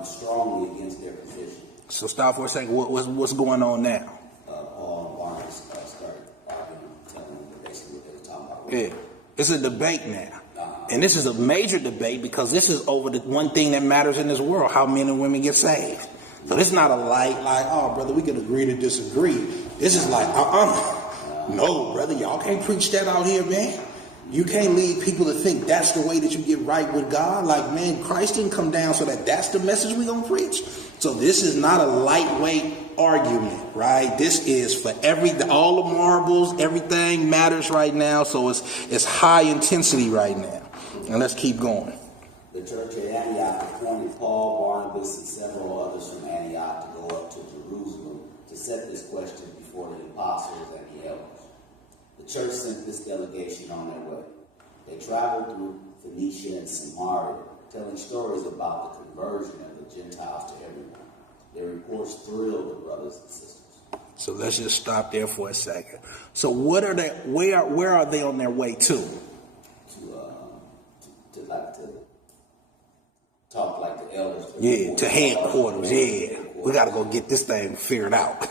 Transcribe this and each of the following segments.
arguing strongly against their position. So stop for a second. What's going on now? Paul and Barnabas started arguing, telling them basically what they were talking about. Yeah, it's a debate now. And this is a major debate because this is over the one thing that matters in this world, how men and women get saved. So this is not a like, oh, brother, we can agree to disagree. This is like, no, brother, y'all can't preach that out here, man. You can't lead people to think that's the way that you get right with God. Like, man, Christ didn't come down so that's the message we're going to preach. So this is not a lightweight argument, right? This is for all the marbles, everything matters right now. So it's high intensity right now. And let's keep going. The church at Antioch appointed Paul, Barnabas, and several others from Antioch to go up to Jerusalem to set this question before the apostles and the elders. The church sent this delegation on their way. They traveled through Phoenicia and Samaria, telling stories about the conversion of the Gentiles to everyone. Their reports thrilled the brothers and sisters. So let's just stop there for a second. So what are they? Where are they on their way to? To talk like the elders. To headquarters. Yeah, we got to go get this thing figured out.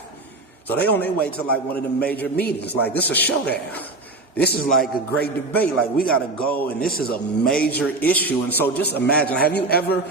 So they on their way to like one of the major meetings. Like, this is a showdown. This is like a great debate. Like, we got to go, and this is a major issue. And so just imagine, have you ever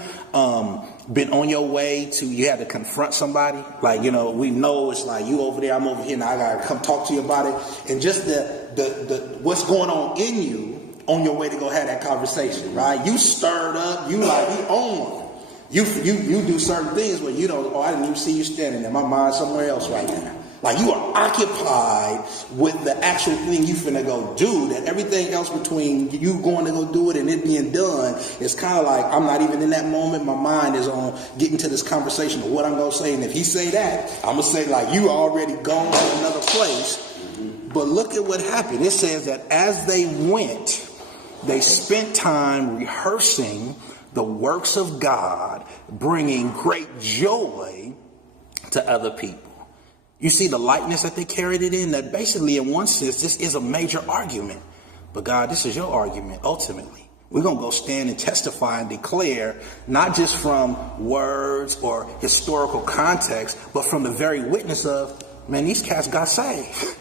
been on your way to, you had to confront somebody? Like, we know it's like you over there, I'm over here, now I got to come talk to you about it. And just the what's going on in you on your way to go have that conversation, right? You stirred up, you own one. You do certain things where you don't, I didn't even see you standing there. My mind's somewhere else right now. Like, you are occupied with the actual thing you finna go do, that everything else between you going to go do it and it being done is kind of like, I'm not even in that moment. My mind is on getting to this conversation of what I'm going to say. And if he say that, I'm going to say, like, you already gone to another place. But look at what happened. It says that as they went, they spent time rehearsing the works of God, bringing great joy to other people. You see the lightness that they carried it in, that basically in one sense, this is a major argument. But God, this is your argument, ultimately. We're going to go stand and testify and declare, not just from words or historical context, but from the very witness of, man, these cats got saved.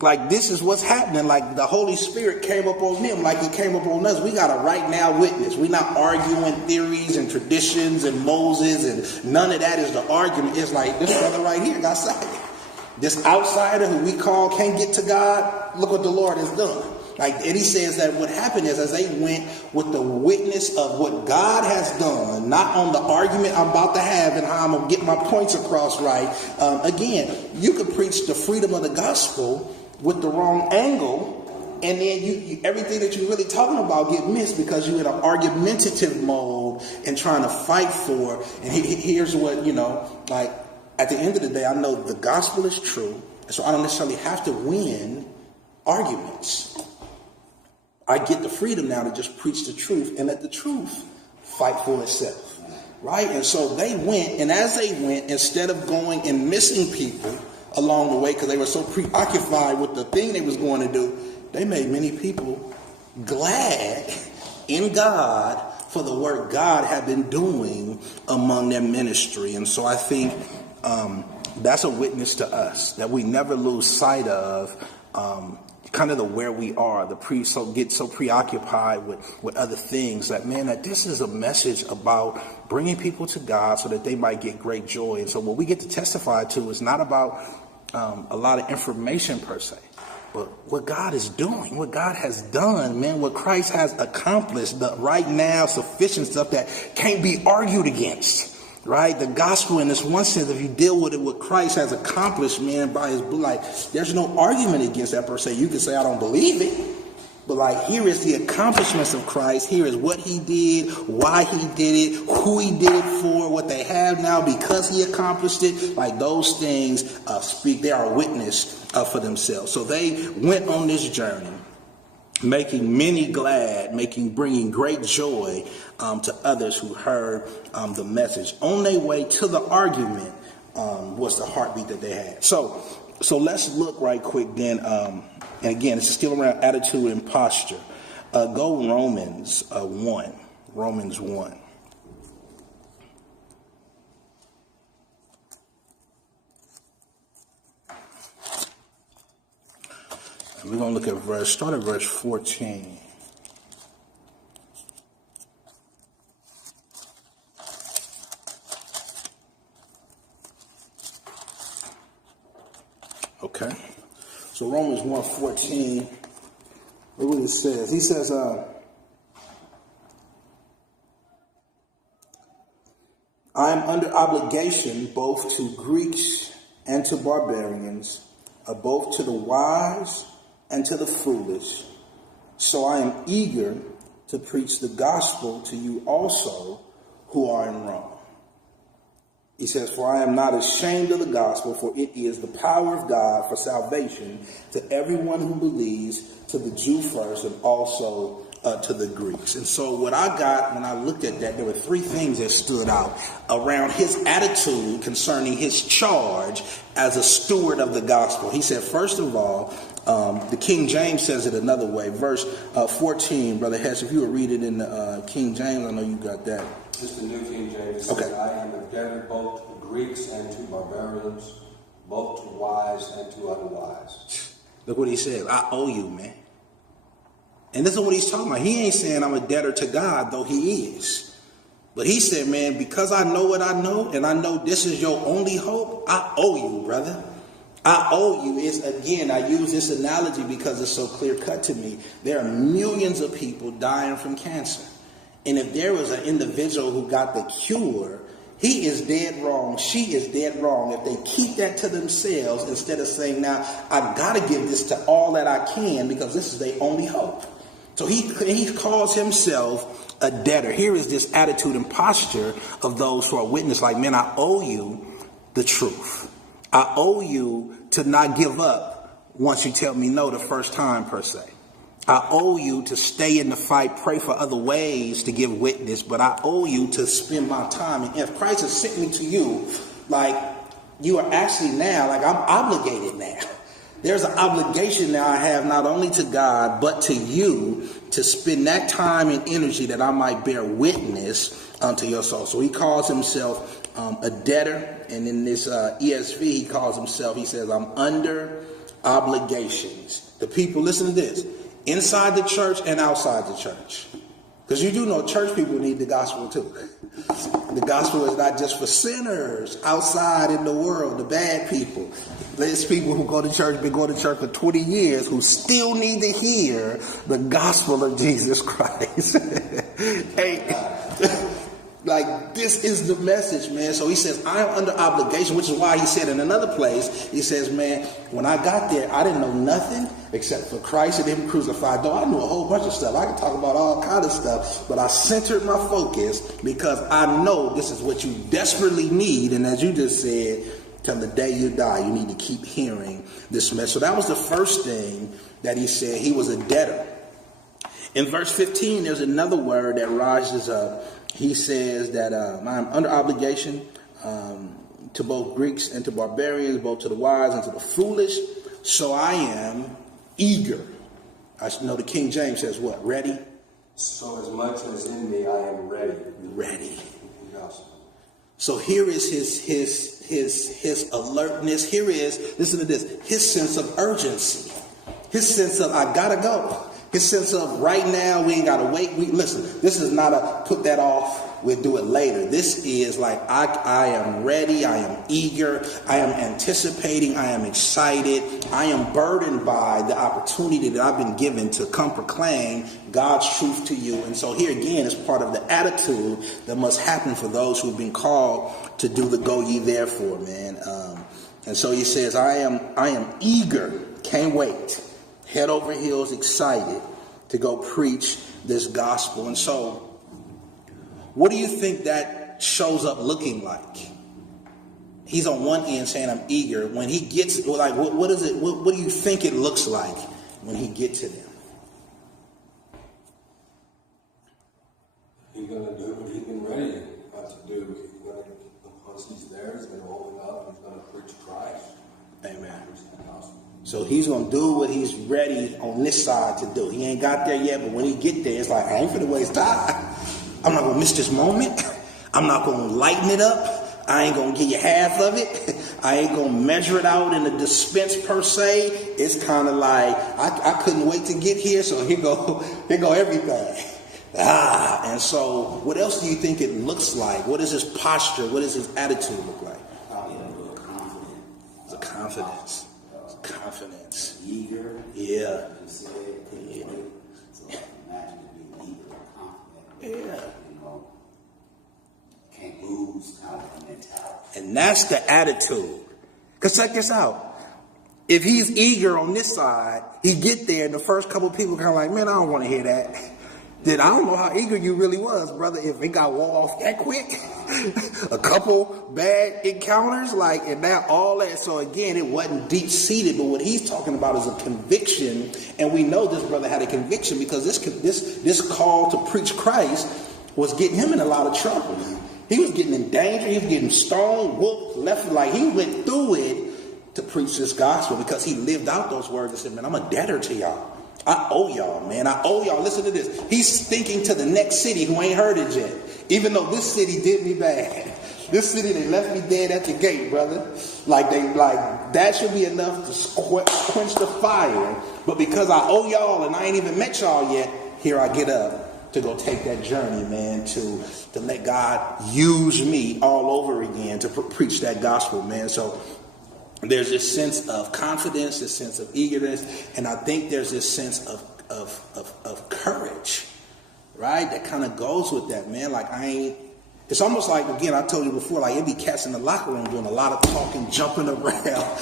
Like, this is what's happening. Like, the Holy Spirit came up on them like he came up on us. We got a right now witness. We're not arguing theories and traditions and Moses, and none of that is the argument. It's like, this brother right here got saved. This outsider who we call can't get to God, look what the Lord has done. Like, and he says that what happened is, as they went with the witness of what God has done, not on the argument I'm about to have and how I'm going to get my points across right. Again, you could preach the freedom of the gospel with the wrong angle, and then you everything that you're really talking about get missed because you're in an argumentative mode and trying to fight for. And here's what, like, at the end of the day, I know the gospel is true, so I don't necessarily have to win arguments. I get the freedom now to just preach the truth and let the truth fight for itself, right? And so they went, and as they went, instead of going and missing people along the way because they were so preoccupied with the thing they was going to do, they made many people glad in God for the work God had been doing among their ministry. And so I think that's a witness to us, that we never lose sight of kind of where we are, get so preoccupied with other things, that, man, that this is a message about bringing people to God so that they might get great joy. And so what we get to testify to is not about a lot of information per se, but what God is doing, what God has done, man, what Christ has accomplished, the right now sufficient stuff that can't be argued against. Right? The gospel, in this one sense, if you deal with it, what Christ has accomplished, man, by his blood, like, there's no argument against that per se. You can say, I don't believe it. But, like, here is the accomplishments of Christ. Here is what he did, why he did it, who he did it for, what they have now because he accomplished it. Like, those things speak. They are a witness for themselves. So they went on this journey, making many glad, bringing great joy to others who heard the message. On their way to the argument was the heartbeat that they had. So let's look right quick then. And again, it's still around attitude and posture. Go Romans 1. Romans 1. we're going to look at start at verse 14. Okay. So Romans 1:14, look what it says. He says, I am under obligation both to Greeks and to barbarians, both to the wise and to the foolish. So I am eager to preach the gospel to you also who are in Rome. He says, for I am not ashamed of the gospel, for it is the power of God for salvation to everyone who believes, to the Jew first and also to the Greeks. And so what I got when I looked at that, there were three things that stood out around his attitude concerning his charge as a steward of the gospel. He said, first of all, the King James says it another way. Verse 14, Brother Hess, if you would read it in the King James, I know you got that. Just the New King James. Okay. Says, I am a debtor both to Greeks and to barbarians, both to wise and to unwise. Look what he said. I owe you, man. And this is what he's talking about. He ain't saying I'm a debtor to God, though he is. But he said, man, because I know what I know, and I know this is your only hope, I owe you, brother. I owe you. It's, again, I use this analogy because it's so clear cut to me. There are millions of people dying from cancer. And if there was an individual who got the cure, he is dead wrong. She is dead wrong. If they keep that to themselves instead of saying, now, I got to give this to all that I can because this is their only hope. So he calls himself a debtor. Here is this attitude and posture of those who are witness, like, man, I owe you the truth. I owe you to not give up once you tell me no the first time, per se. I owe you to stay in the fight, pray for other ways to give witness, but I owe you to spend my time. And if Christ has sent me to you, like, you are actually now, like, I'm obligated now. There's an obligation now I have not only to God, but to you to spend that time and energy that I might bear witness unto your soul. So he calls himself a debtor. And in this ESV, he calls himself, he says, I'm under obligations. The people, listen to this, inside the church and outside the church. Because you do know church people need the gospel too. The gospel is not just for sinners outside in the world, the bad people. There's people who go to church, been going to church for 20 years, who still need to hear the gospel of Jesus Christ. Hey, like, this is the message, man. So he says, I am under obligation, which is why he said in another place, he says, man, when I got there, I didn't know nothing except for Christ and him crucified. Though I knew a whole bunch of stuff. I could talk about all kind of stuff, but I centered my focus because I know this is what you desperately need. And as you just said, till the day you die, you need to keep hearing this message. So that was the first thing that he said. He was a debtor. In verse 15, there's another word that rises up. He says that I'm under obligation to both Greeks and to barbarians, both to the wise and to the foolish. So I am eager. I know the King James says what? Ready? So as much as in me, I am ready. Ready. Yes. So here is his alertness. Here is, listen to this, his sense of urgency. His sense of, I gotta go. His sense of right now, we ain't got to wait. Listen, this is not a put that off, we'll do it later. This is like, I am ready, I am eager, I am anticipating, I am excited, I am burdened by the opportunity that I've been given to come proclaim God's truth to you. And so here again is part of the attitude that must happen for those who've been called to do the go ye therefore, man. And so he says, I am eager, can't wait. Head over heels excited to go preach this gospel. And so, what do you think that shows up looking like? He's on one end saying, I'm eager. When he gets, like, what is it? What do you think it looks like when he gets to them? He's going to do what he's been ready to do. Once he's there, he's going to open up and he's going to preach Christ. Amen. Preach the gospel. So he's going to do what he's ready on this side to do. He ain't got there yet, but when he get there, it's like, I ain't finna waste time. I'm not going to miss this moment. I'm not going to lighten it up. I ain't gonna give you half of it. I ain't gonna measure it out in a dispense per se. It's kind of like, I couldn't wait to get here, so here go everything. And so what else do you think it looks like? What is his posture? What does his attitude look like? It's a confidence. It's confidence. Eager. Yeah. You said, yeah. So imagine being eager and confident. Yeah. You know, can't lose kind of a mentality. And that's the attitude. Because check this out. If he's eager on this side, he get there and the first couple of people kind of like, man, I don't want to hear that. Then I don't know how eager you really was, brother, if it got wore off that quick. A couple bad encounters, like, and now all that. So again, it wasn't deep-seated, but what he's talking about is a conviction. And we know this brother had a conviction because this call to preach Christ was getting him in a lot of trouble. He was getting in danger. He was getting stoned, whooped, left. Like, he went through it to preach this gospel because he lived out those words and said, man, I'm a debtor to y'all. I owe y'all, man. I owe y'all. Listen to this. He's thinking to the next city who ain't heard it yet. Even though this city did me bad. This city, they left me dead at the gate, brother. Like that should be enough to quench the fire. But because I owe y'all and I ain't even met y'all yet, here I get up to go take that journey, man, to let God use me all over again to preach that gospel, man. So there's this sense of confidence, this sense of eagerness, and I think there's this sense of courage, right? That kind of goes with that, man. Like, it's almost like, again, I told you before, like, it'd be cats in the locker room doing a lot of talking, jumping around.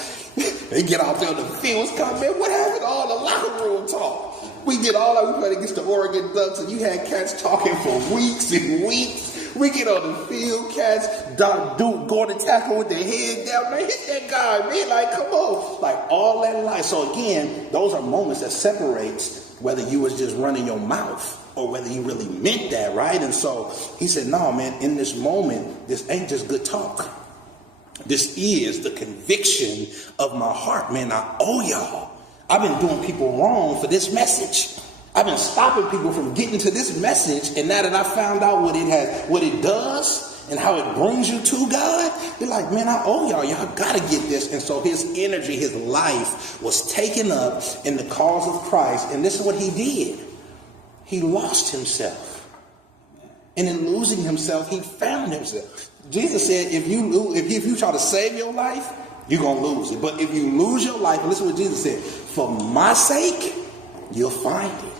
They get out there on the field, it's kind of, man, what happened to all the locker room talk? We did all that, we played against the Oregon Ducks, and you had cats talking for weeks and weeks. We get on the field, cats going to tackle with their head down. Man, hit that guy, man. Like, come on. Like, all that life. So, again, those are moments that separates whether you was just running your mouth or whether you really meant that, right? And so he said, no, man, in this moment, this ain't just good talk. This is the conviction of my heart, man. I owe y'all. I've been doing people wrong for this message. I've been stopping people from getting to this message, and now that I found out what it does and how it brings you to God, you're like, man, I owe y'all. Y'all got to get this. And so his energy, his life was taken up in the cause of Christ. And this is what he did. He lost himself. And in losing himself, he found himself. Jesus said, if you try to save your life, you're going to lose it. But if you lose your life, listen to what Jesus said, for my sake, you'll find it.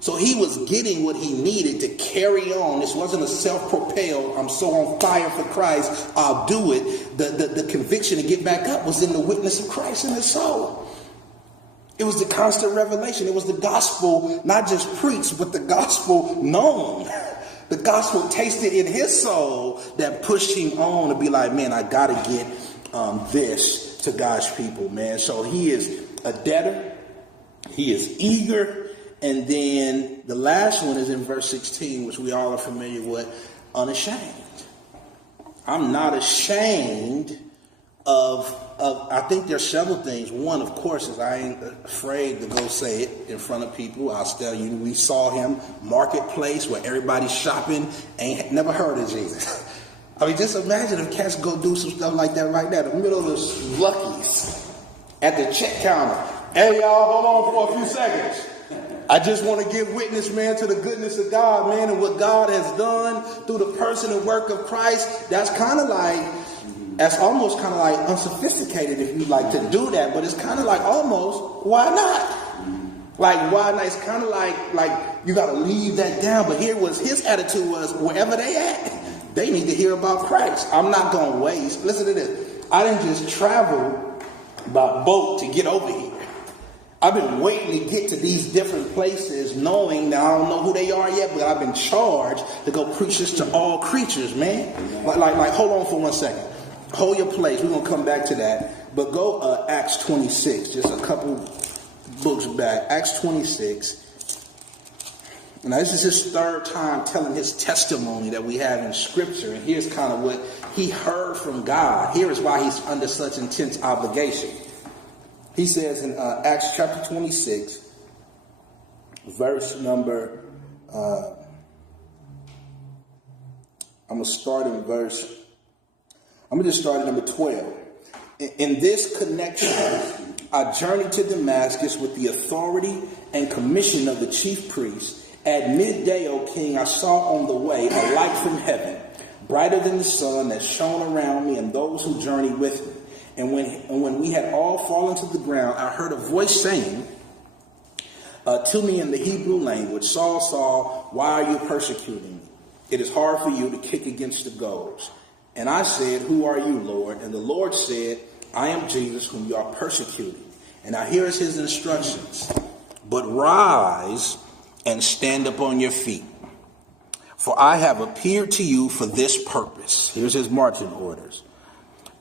So he was getting what he needed to carry on. This wasn't a self-propelled, I'm so on fire for Christ, I'll do it. The conviction to get back up was in the witness of Christ in his soul. It was the constant revelation. It was the gospel, not just preached, but the gospel known. The gospel tasted in his soul that pushed him on to be like, man, I got to get this to God's people, man. So he is a debtor. He is eager. And then the last one is in verse 16, which we all are familiar with, unashamed. I'm not ashamed of I think there's several things. One, of course, is I ain't afraid to go say it in front of people. I'll tell you, we saw him, marketplace where everybody's shopping, ain't never heard of Jesus. I mean, just imagine if cats go do some stuff like that right there, in the middle of the Lucky's, at the check counter. Hey, y'all, hold on for a few seconds. I just want to give witness, man, to the goodness of God, man, and what God has done through the person and work of Christ. That's almost kind of like unsophisticated if you like to do that, but it's kind of like almost, why not? Like, why not? It's kind of like you got to leave that down. But his attitude was, wherever they at, they need to hear about Christ. I'm not going to waste. Listen to this. I didn't just travel by boat to get over here. I've been waiting to get to these different places, knowing that I don't know who they are yet, but I've been charged to go preach this to all creatures, man. Like, hold on for 1 second. Hold your place. We're going to come back to that. But go Acts 26, just a couple books back. Acts 26. Now, this is his third time telling his testimony that we have in Scripture. And here's kind of what he heard from God. Here is why he's under such intense obligation. He says in Acts chapter 26, verse number, I'm going to start in verse I'm going to just start at number 12. In this connection, I journeyed to Damascus with the authority and commission of the chief priest. At midday, O king, I saw on the way a light from heaven, brighter than the sun, that shone around me and those who journeyed with me. And when we had all fallen to the ground, I heard a voice saying to me in the Hebrew language, Saul, Saul, why are you persecuting me? It is hard for you to kick against the goads. And I said, who are you, Lord? And the Lord said, I am Jesus, whom you are persecuting. And now here is his instructions. But rise and stand up on your feet. For I have appeared to you for this purpose. Here's his marching orders.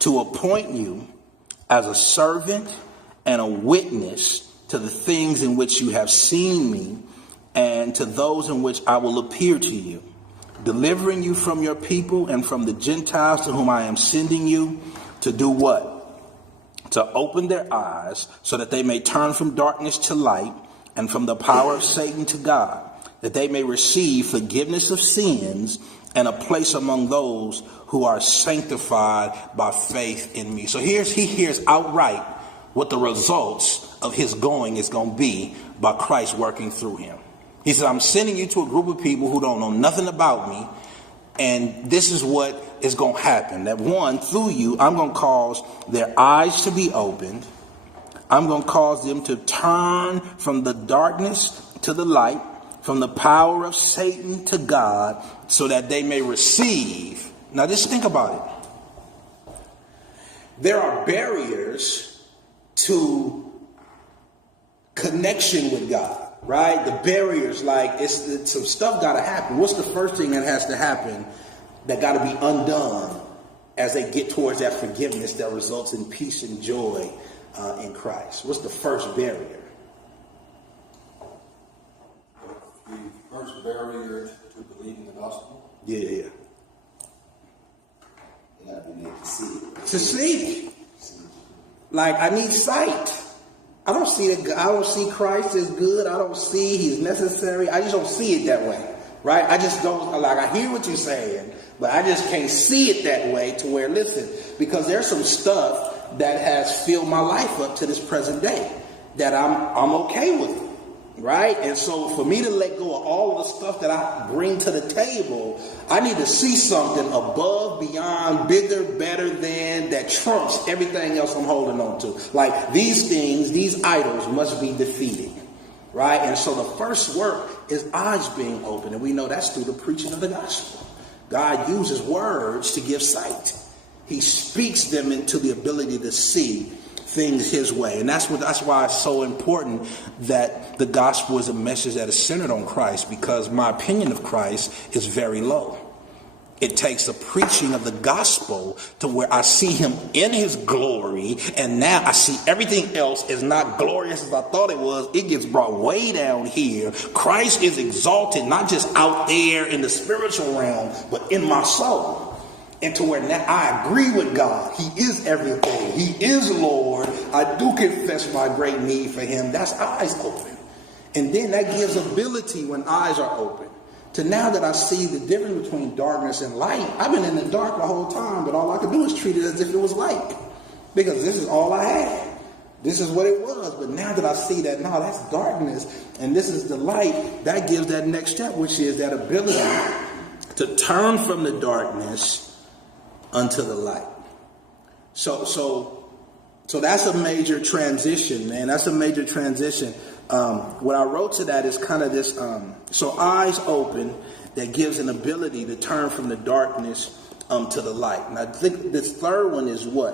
To appoint you as a servant and a witness to the things in which you have seen me, and to those in which I will appear to you, delivering you from your people and from the Gentiles to whom I am sending you, to do what? To open their eyes so that they may turn from darkness to light and from the power of Satan to God, that they may receive forgiveness of sins and a place among those who are sanctified by faith in me. So he hears outright what the results of his going is going to be by Christ working through him. He says, I'm sending you to a group of people who don't know nothing about me. And this is what is going to happen. That one, through you, I'm going to cause their eyes to be opened. I'm going to cause them to turn from the darkness to the light, from the power of Satan to God, so that they may receive. Now just think about it. There are barriers to connection with God. Right? The barriers, like it's some stuff got to happen. What's the first thing that has to happen that got to be undone as they get towards that forgiveness that results in peace and joy in Christ? What's the first barrier? The first barrier to believing the gospel? Yeah. They got to be able to see it. To see. Like, I need sight. I don't see Christ as good. I don't see he's necessary. I just don't see it that way, right? I just don't, like, I hear what you're saying, but I just can't see it that way to where, listen, because there's some stuff that has filled my life up to this present day that I'm okay with, right? And so for me to let go of all of the stuff that I bring to the table, I need to see something above, beyond, bigger, better than, that trumps everything else I'm holding on to. Like these things, these idols must be defeated, right? And so the first work is eyes being open. And we know that's through the preaching of the gospel. God uses words to give sight. He speaks them into the ability to see things his way. And that's why it's so important that the gospel is a message that is centered on Christ, because my opinion of Christ is very low. It takes the preaching of the gospel to where I see him in his glory, and now I see everything else is not glorious as I thought it was. It gets brought way down here. Christ is exalted, not just out there in the spiritual realm, but in my soul. And to where now I agree with God. He is everything. He is Lord. I do confess my great need for him. That's eyes open. And then that gives ability when eyes are open. To now that I see the difference between darkness and light. I've been in the dark the whole time, but all I could do is treat it as if it was light. Because this is all I had. This is what it was. But now that I see that, no, that's darkness, and this is the light, that gives that next step, which is that ability to turn from the darkness unto the light. So that's a major transition, man. That's a major transition. What I wrote to that is kind of this, so eyes open, that gives an ability to turn from the darkness to the light. And I think this third one is what?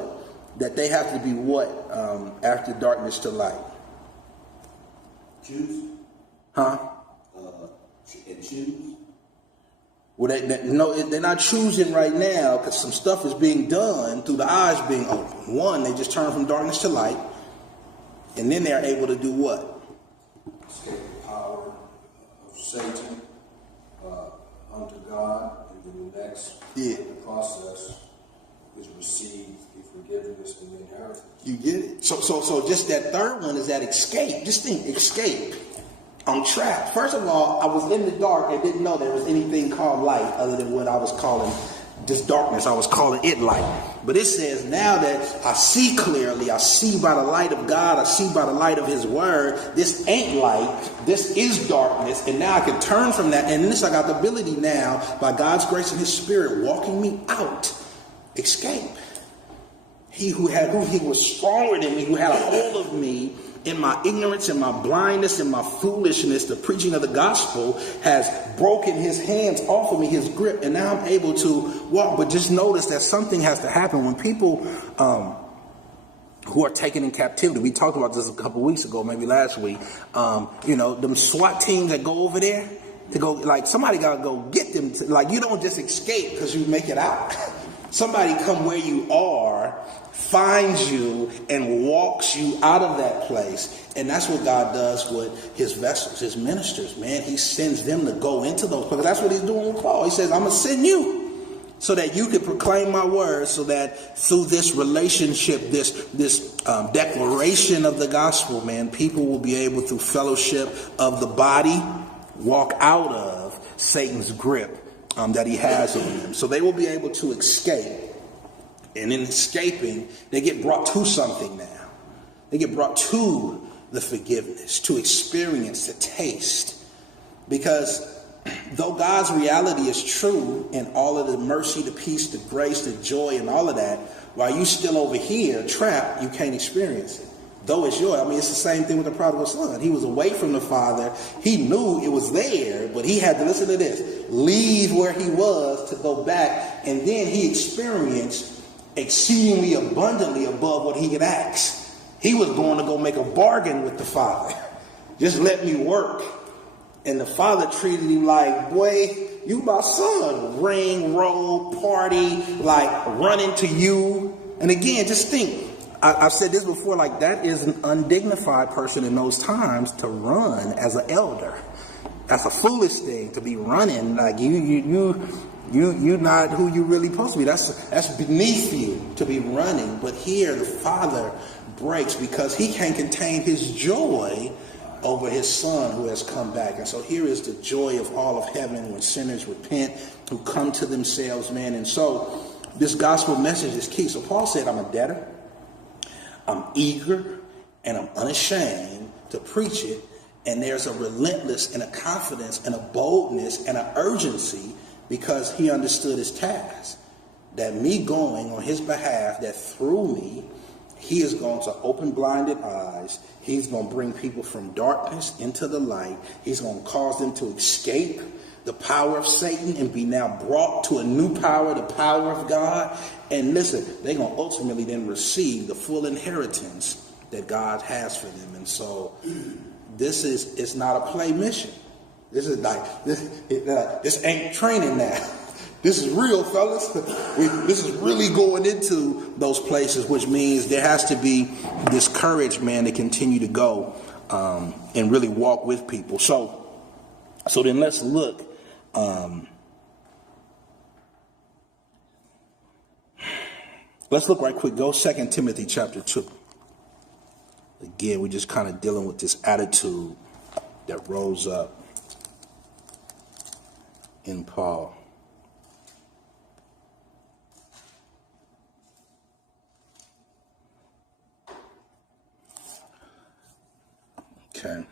That they have to be what after darkness to light? Choose? Huh? And choose? Well, they're not choosing right now, because some stuff is being done through the eyes being open. One, they just turn from darkness to light, and then they're able to do what? Escape the power of Satan unto God, and then the next in the process is receive the forgiveness and the inheritance. You get it? So just that third one is that escape. Just think, escape. I'm trapped. First of all, I was in the dark and didn't know there was anything called light other than what I was calling this darkness, I was calling it light. But it says now that I see clearly, I see by the light of God, I see by the light of his word, this ain't light, this is darkness, and now I can turn from that, and this I got the ability now, by God's grace and his spirit, walking me out, escape. He who was stronger than me, who had a hold of me, in my ignorance, in my blindness, in my foolishness, the preaching of the gospel has broken his hands off of me, his grip, and now I'm able to walk. But just notice that something has to happen when people who are taken in captivity. We talked about this a couple weeks ago, maybe last week. Them SWAT teams that go over there to go, like somebody got to go get them. Like you don't just escape because you make it out. Somebody come where you are, finds you, and walks you out of that place. And that's what God does with his vessels, his ministers, man. He sends them to go into those places. That's what he's doing with Paul. He says, I'm going to send you so that you can proclaim my word, so that through this relationship, this declaration of the gospel, man, people will be able, through fellowship of the body, walk out of Satan's grip that he has on them. So they will be able to escape. And in escaping, they get brought to something now. They get brought to the forgiveness, to experience, to taste. Because though God's reality is true in all of the mercy, the peace, the grace, the joy, and all of that, while you still over here trapped, you can't experience it. Though it's yours. I mean, it's the same thing with the prodigal son. He was away from the father. He knew it was there, but he had to, listen to this, leave where he was to go back. And then he experienced exceedingly abundantly above what he could ask. He was going to go make a bargain with the father. Just let me work. And the father treated him like, boy, you my son. Ring, roll, party, like running to you. And again, just think, I've said this before, like that is an undignified person in those times to run as an elder. That's a foolish thing to be running. Like you're not who you really supposed to be. That's beneath you to be running. But here the father breaks because he can't contain his joy over his son who has come back. And so here is the joy of all of heaven when sinners repent, who come to themselves, man. And so this gospel message is key. So Paul said, I'm a debtor, I'm eager, and I'm unashamed to preach it. And there's a relentless and a confidence and a boldness and an urgency because he understood his task. That me going on his behalf, that through me, he is going to open blinded eyes. He's going to bring people from darkness into the light. He's going to cause them to escape the power of Satan and be now brought to a new power, the power of God. And listen, they're going to ultimately then receive the full inheritance that God has for them. And so it's not a play mission. This is like, this ain't training now. This is real, fellas. This is really going into those places, which means there has to be this courage, man, to continue to go and really walk with people. So then let's look. Let's look right quick. Go 2 Timothy chapter 2. Again, we're just kind of dealing with this attitude that rose up in Paul. Okay.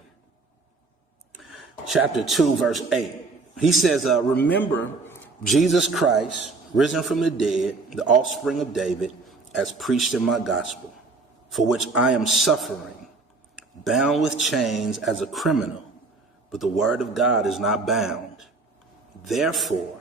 Chapter 2, verse 8. He says, remember Jesus Christ, risen from the dead, the offspring of David, as preached in my gospel, for which I am suffering, bound with chains as a criminal, but the word of God is not bound. Therefore,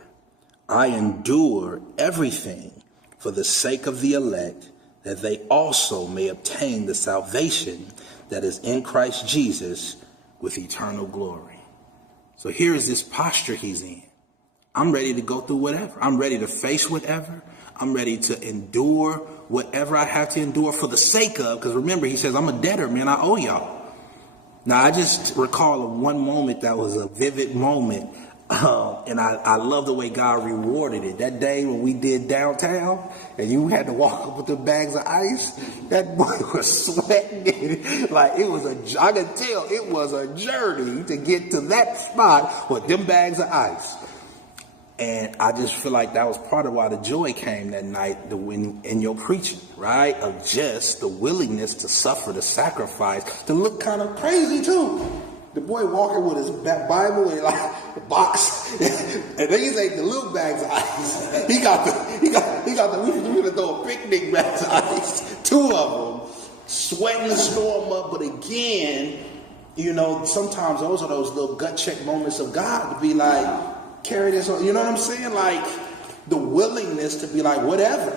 I endure everything for the sake of the elect, that they also may obtain the salvation that is in Christ Jesus with eternal glory. So here is this posture he's in. I'm ready to go through whatever. I'm ready to face whatever. I'm ready to endure whatever I have to endure for the sake of, because remember, he says, I'm a debtor, man. I owe y'all. Now, I just recall one moment that was a vivid moment. And I love the way God rewarded it. That day when we did downtown and you had to walk up with the bags of ice, that boy was sweating. Like it was I could tell it was a journey to get to that spot with them bags of ice. And I just feel like that was part of why the joy came that night in your preaching, right? Of just the willingness to suffer, the sacrifice, to look kind of crazy too. The boy walking with his Bible and like the box, and these ain't the little bags of ice. He got the we gonna throw a picnic bags of ice, 2 of them, sweating the storm up. But again, you know, sometimes those are those little gut check moments of God to be like, carry this on, you know what I'm saying? Like the willingness to be like, whatever,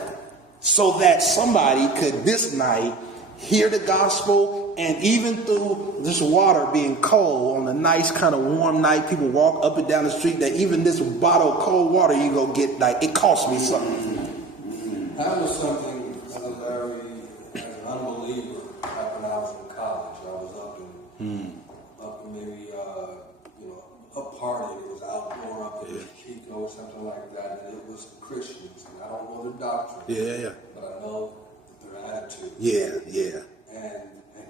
so that somebody could this night hear the gospel, and even through this water being cold on a nice kind of warm night, people walk up and down the street, that even this bottle of cold water you go get, like, it cost me something. That was something, Larry, as an unbeliever, back when I was in college. I was up in maybe, a party. It was outdoor up in Chico or something like that, and it was Christians. And I don't know the doctrine. Yeah. But I know their attitude. Yeah. And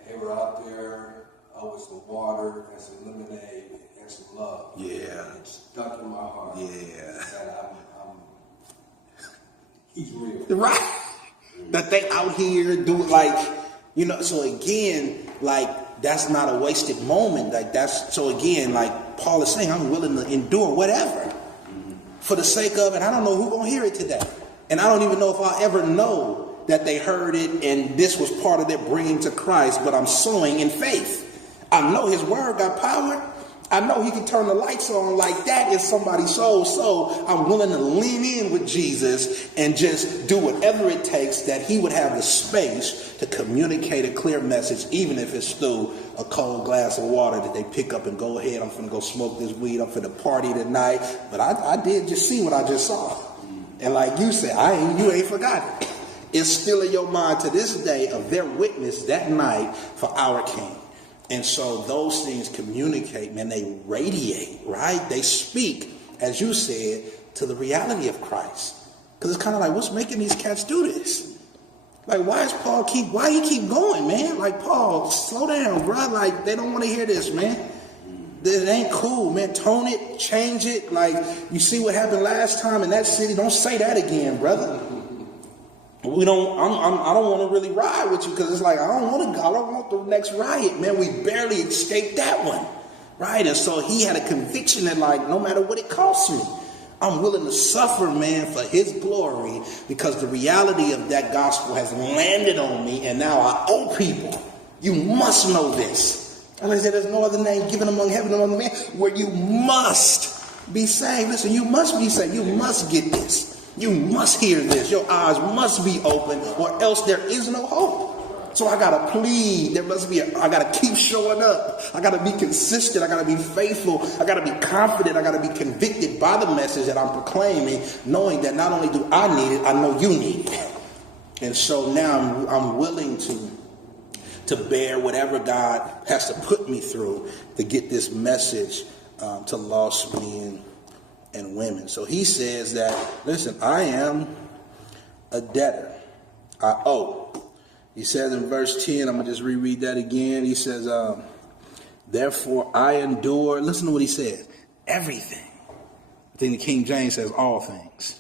they were out there with some water and some lemonade and some love. Yeah. And it stuck in my heart. Yeah. That he's real. Right. That they out here do it like, you know, so again, like, that's not a wasted moment. Like, that's, so again, like Paul is saying, I'm willing to endure whatever for the sake of it. I don't know who's going to hear it today. And I don't even know if I'll ever know that they heard it and this was part of their bringing to Christ, but I'm sowing in faith. I know his word got power. I know he can turn the lights on like that if somebody's soul. So I'm willing to lean in with Jesus and just do whatever it takes that he would have the space to communicate a clear message, even if it's through a cold glass of water that they pick up and go ahead. I'm finna go smoke this weed. I'm finna party tonight. But I did just see what I just saw. And like you said, you ain't forgotten. It's still in your mind to this day of their witness that night for our King. And so those things communicate, man, they radiate, right? They speak, as you said, to the reality of Christ. Because it's kind of like, what's making these cats do this? Like, why he keep going, man? Like, Paul, slow down, bro. Like, they don't want to hear this, man. It ain't cool, man. Tone it, change it. Like, you see what happened last time in that city? Don't say that again, brother. I don't want to really ride with you because it's like, I don't want the next riot, man. We barely escaped that one, right? And so he had a conviction that, like, no matter what it costs me, I'm willing to suffer, man, for his glory, because the reality of that gospel has landed on me, and now I owe people. You must know this. And I said, there's no other name given among heaven and among men where you must be saved. Listen, you must be saved. You must get this. You must hear this. Your eyes must be open, or else there is no hope. So I got to plead. I got to keep showing up. I got to be consistent. I got to be faithful. I got to be confident. I got to be convicted by the message that I'm proclaiming, knowing that not only do I need it, I know you need it. And so now I'm willing to bear whatever God has to put me through to get this message to lost men and women. So he says that, listen, I am a debtor. I owe. He says in verse 10, I'm going to just reread that again. He says, therefore I endure. Listen to what he says. Everything. I think the King James says all things.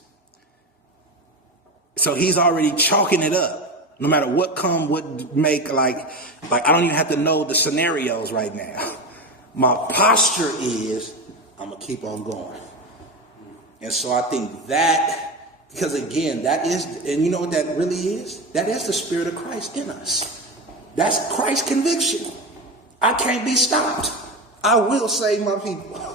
So he's already chalking it up. No matter what make, like I don't even have to know the scenarios right now. My posture is, I'm going to keep on going. And so I think that, because again, that is, and you know what that really is? That is the Spirit of Christ in us. That's Christ's conviction. I can't be stopped. I will save my people.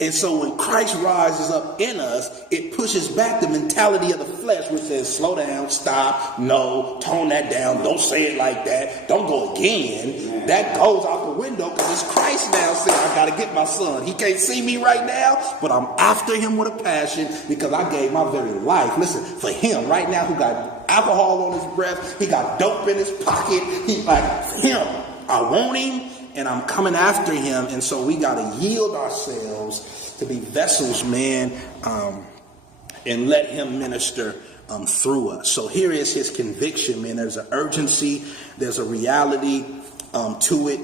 And so when Christ rises up in us, it pushes back the mentality of the flesh, which says, slow down, stop, no, tone that down, don't say it like that, don't go again. That goes out the window because it's Christ now saying, I got to get my son. He can't see me right now, but I'm after him with a passion because I gave my very life. Listen, for him right now who got alcohol on his breath, he got dope in his pocket, he like, for him, I want him. And I'm coming after him. And so we got to yield ourselves to be vessels, man, and let him minister through us. So here is his conviction, man. There's an urgency. There's a reality to it.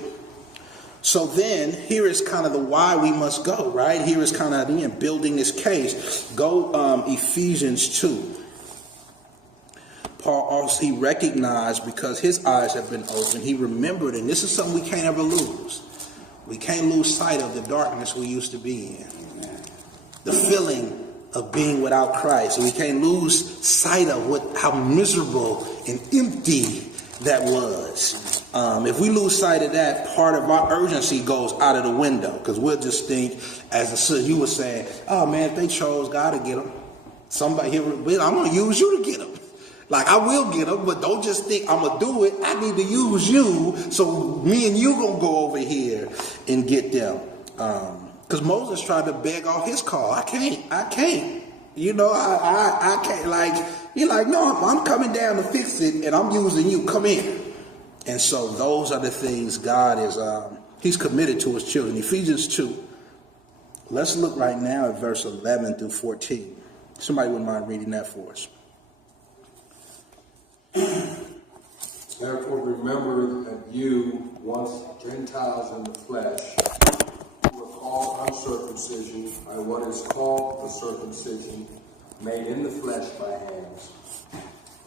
So then, here is kind of the why we must go, right? Here is kind of, again, building this case. Go Ephesians 2. Paul also, he recognized, because his eyes have been opened, he remembered, and this is something we can't ever lose. We can't lose sight of the darkness we used to be in. The feeling of being without Christ. We can't lose sight of how miserable and empty that was. If we lose sight of that, part of our urgency goes out of the window, because we'll just think, as you were saying, oh man, if they chose God to get them, somebody here, I'm going to use you to get them. Like, I will get them, but don't just think I'm going to do it. I need to use you, so me and you going to go over here and get them. Because Moses tried to beg off his call. I can't. You know, I can't. Like, you're like, no, I'm coming down to fix it, and I'm using you. Come in. And so those are the things God is, he's committed to his children. Ephesians 2. Let's look right now at verse 11 through 14. Somebody wouldn't mind reading that for us. Therefore remember that you, once Gentiles in the flesh, who were called uncircumcision by what is called the circumcision, made in the flesh by hands,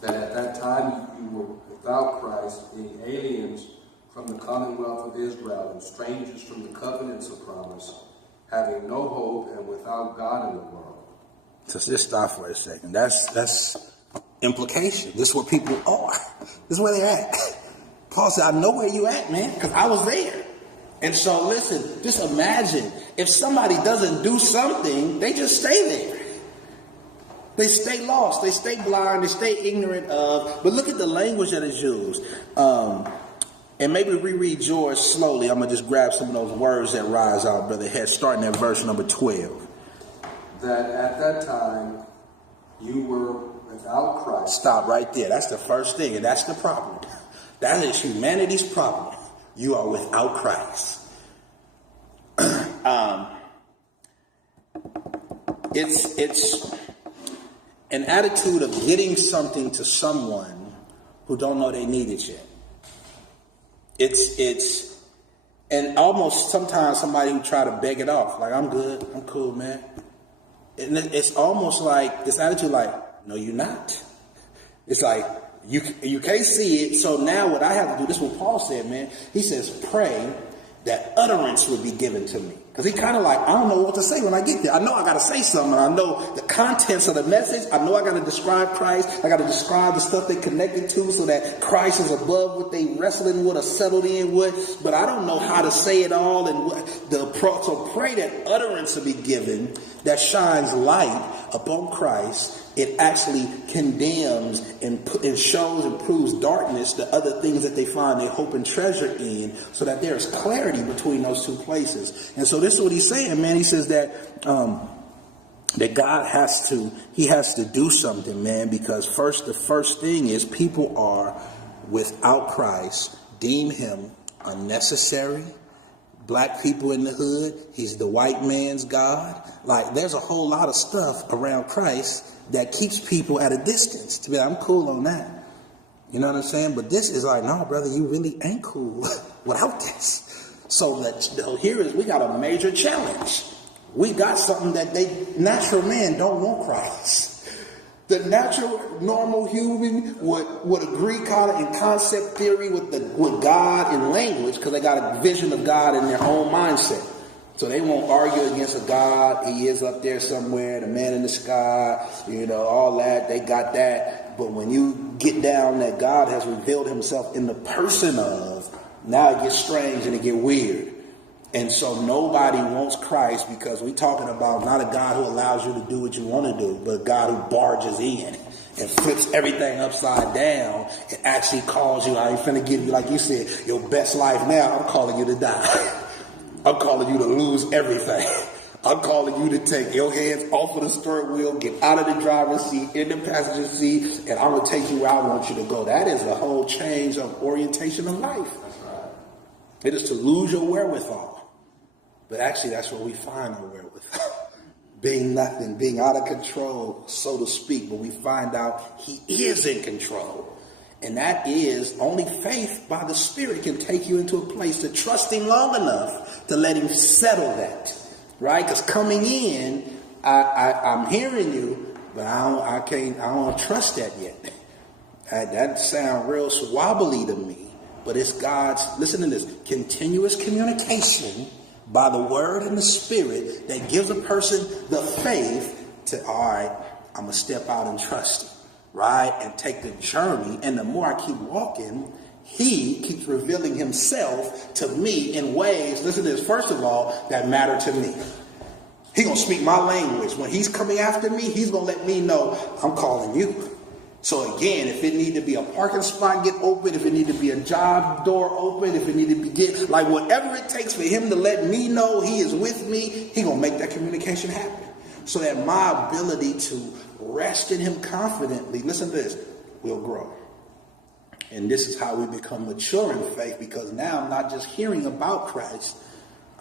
that at that time you were without Christ, being aliens from the commonwealth of Israel, and strangers from the covenants of promise, having no hope and without God in the world. So just stop for a second. That's implication. This is what people are. This is where they're at. Paul said, I know where you at, man, because I was there. And so listen, just imagine if somebody doesn't do something, they just stay there. They stay lost. They stay blind. They stay ignorant of. But look at the language that is used. And maybe reread yours slowly. I'm going to just grab some of those words that rise out, Brother Head, starting at verse number 12. That at that time you were without Christ. Stop right there. That's the first thing, and that's the problem. That is humanity's problem. You are without Christ. It's an attitude of getting something to someone who don't know they need it yet. It's and almost sometimes somebody who try to beg it off, like, I'm good, I'm cool, man. And it's almost like this attitude, like, no, you're not. It's like you can't see it. So now what I have to do, this is what Paul said, man. He says, pray that utterance would be given to me. Because he kind of like, I don't know what to say when I get there. I know I got to say something. I know the contents of the message. I know I got to describe Christ. I got to describe the stuff they connected to so that Christ is above what they wrestling with or settled in with. But I don't know how to say it all. And so pray that utterance will be given that shines light upon Christ. It actually condemns and shows and proves darkness to other things that they find their hope and treasure in, so that there is clarity between those two places. And so this is what he's saying, man. He says that that God has to do something, man, because the first thing is people are without Christ, deem him unnecessary. Black people in the hood, he's the white man's God. Like, there's a whole lot of stuff around Christ that keeps people at a distance. To be like, I'm cool on that. You know what I'm saying? But this is like, no, brother, you really ain't cool without this. So we got a major challenge. We got something that natural man don't want Christ. The natural, normal human would agree kind of in concept theory with God in language, because they got a vision of God in their own mindset. So they won't argue against a God. He is up there somewhere, the man in the sky, all that. They got that. But when you get down that God has revealed himself in the person of, now it gets strange and it gets weird. And so nobody wants Christ, because we're talking about not a God who allows you to do what you want to do, but a God who barges in and flips everything upside down and actually calls you. I ain't finna give you, like you said, your best life now. I'm calling you to die. I'm calling you to lose everything. I'm calling you to take your hands off of the steering wheel, get out of the driver's seat, in the passenger seat, and I'm going to take you where I want you to go. That is a whole change of orientation of life. It is to lose your wherewithal. But actually, that's where we find our wherewithal. Being nothing, being out of control, so to speak. But we find out he is in control. And that is only faith by the Spirit can take you into a place to trust him long enough to let him settle that, right? Because coming in, I'm hearing you, but I don't trust that yet. That sounds real wobbly to me, but it's God's, listen to this, continuous communication by the Word and the Spirit that gives a person the faith to, all right, I'm going to step out and trust him. Right? And take the journey. And the more I keep walking, he keeps revealing himself to me in ways, listen to this, first of all, that matter to me. He's going to speak my language. When he's coming after me, he's going to let me know I'm calling you. So again, if it need to be a parking spot get open, if it need to be a job door open, if it need to be get, like whatever it takes for him to let me know he is with me, he going to make that communication happen. So that my ability to rest in him confidently, listen to this, will grow. And this is how we become mature in faith, because now I'm not just hearing about Christ,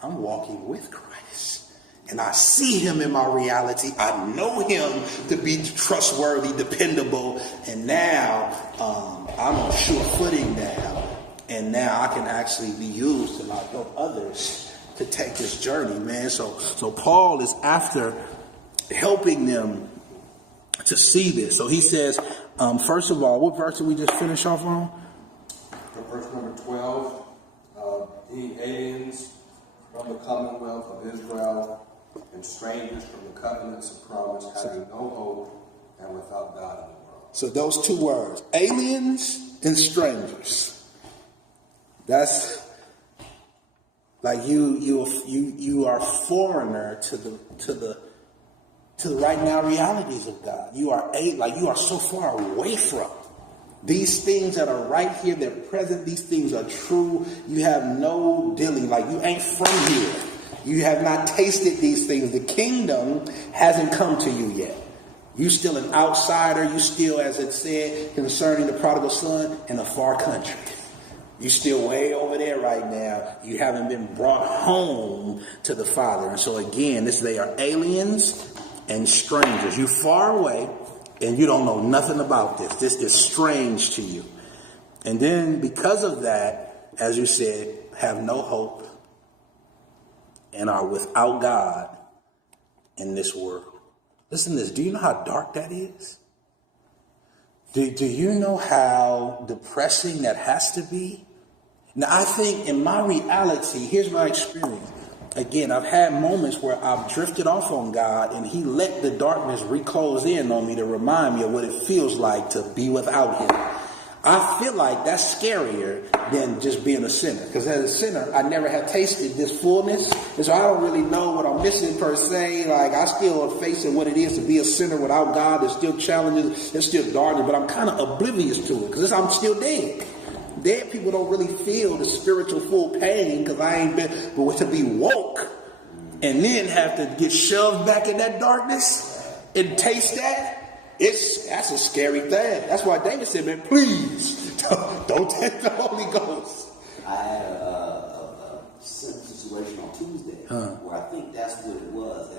I'm walking with Christ. And I see him in my reality. I know him to be trustworthy, dependable. And now I'm on sure footing now. And now I can actually be used to like help others to take this journey, man. So Paul is after helping them to see this. So he says, first of all, what verse did we just finish off on? Verse number 12, being aliens from the commonwealth of Israel and strangers from the covenants of promise, having no hope and without God in the world. So those two words, aliens and strangers. That's like you are foreigner to the right now realities of God. You are so far away from these things that are right here. They're present. These things are true. You have no dealing. Like you ain't from here. You have not tasted these things. The kingdom hasn't come to you yet. You still an outsider. You still, as it said concerning the prodigal son, in a far country. You still way over there right now. You haven't been brought home to the Father. And so again, they are aliens and strangers. You far away and you don't know nothing about this. This is strange to you. And then because of that, as you said, have no hope and are without God in this world. Listen to this. Do you know how dark that is? Do you know how depressing that has to be? Now, I think in my reality, here's my experience. Again, I've had moments where I've drifted off on God and he let the darkness reclose in on me to remind me of what it feels like to be without him. I feel like that's scarier than just being a sinner. Because as a sinner, I never have tasted this fullness. And so I don't really know what I'm missing per se. Like I still am facing what it is to be a sinner without God. There's still challenges. There's still darkness. But I'm kind of oblivious to it because I'm still dead. Dead people don't really feel the spiritual full pain because I ain't been, but to be woke and then have to get shoved back in that darkness and taste that's a scary thing. That's why David said, man, please don't take the Holy Ghost. I had a situation on Tuesday where I think that's what it was.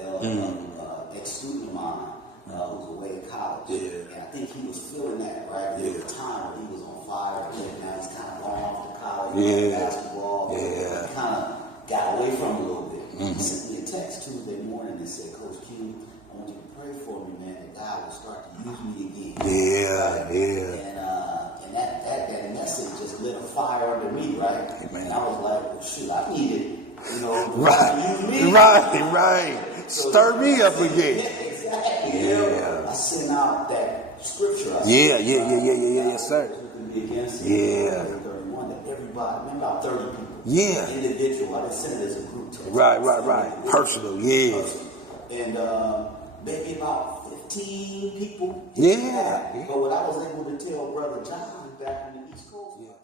Ex-student of mine who was away at college. Yeah. And I think he was feeling that, right? There was a time when he was on fire, and now he's kind of gone off to college, basketball. Yeah. Kind of got away from him a little bit. Mm-hmm. He sent me a text Tuesday morning and said, Coach Q, I want you to pray for me, man, that God will start to use me again. Yeah, yeah. And that message just lit a fire under me, right? Amen. And I was like, well, shoot, I need it. You know, right. So stir me up again. Exactly. Yeah. I sent out that scripture. Yes, sir. Yeah. 31, that everybody, maybe about 30 people. Yeah. Individual. I didn't send it as a group text. Right. Personal, yeah. And maybe about 15 people. Yeah. But what I was able to tell Brother John back in the East Coast. Yeah.